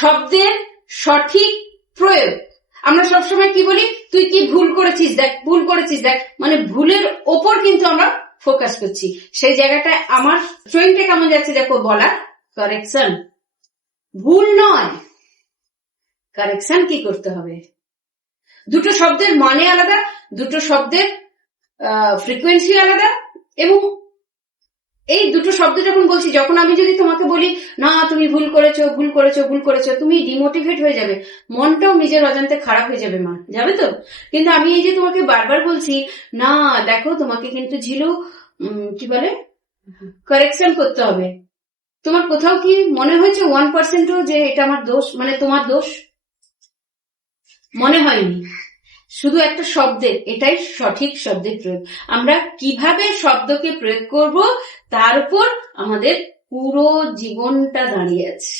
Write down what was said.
শব্দের সঠিক প্রয়োগ। আমরা সবসময় কি বলি, তুই কি ভুল করেছিস দেখ, ভুল করেছিস দেখ, মানে ভুলের ওপর কিন্তু আমরা ফোকাস করছি। সেই জায়গাটায় আমার স্ট্রেংটা কেমন যাচ্ছে দেখো, বলা কারেকশন, ভুল নয়, কারেকশন কি করতে হবে। দুটো শব্দের মানে আলাদা, দুটো শব্দের ফ্রিকোয়েন্সি আলাদা, এবং এই দুটো শব্দ যখন বলছি, যখন আমি যদি তোমাকে বলি না তুমি ভুল করেছো ভুল করেছো ভুল করেছো, তুমি ডিমোটিভেট হয়ে যাবে, মনটাও নিজের অজান্তে খারাপ হয়ে যাবে, মা যাবে তো। কিন্তু আমি এই যে তোমাকে বারবার বলছি না দেখো তোমাকে কিন্তু ঝিলু কি বলে কারেকশন করতে হবে, তোমার কোথাও কি মনে হয়েছে 1%ও যে এটা আমার দোষ, মানে তোমার দোষ? মনে হয়নি। শুধু একটা শব্দের, এটাই সঠিক শব্দের প্রয়োগ। আমরা কিভাবে শব্দকে প্রয়োগ করব তার উপর আমাদের পুরো জীবনটা দাঁড়িয়ে আছে।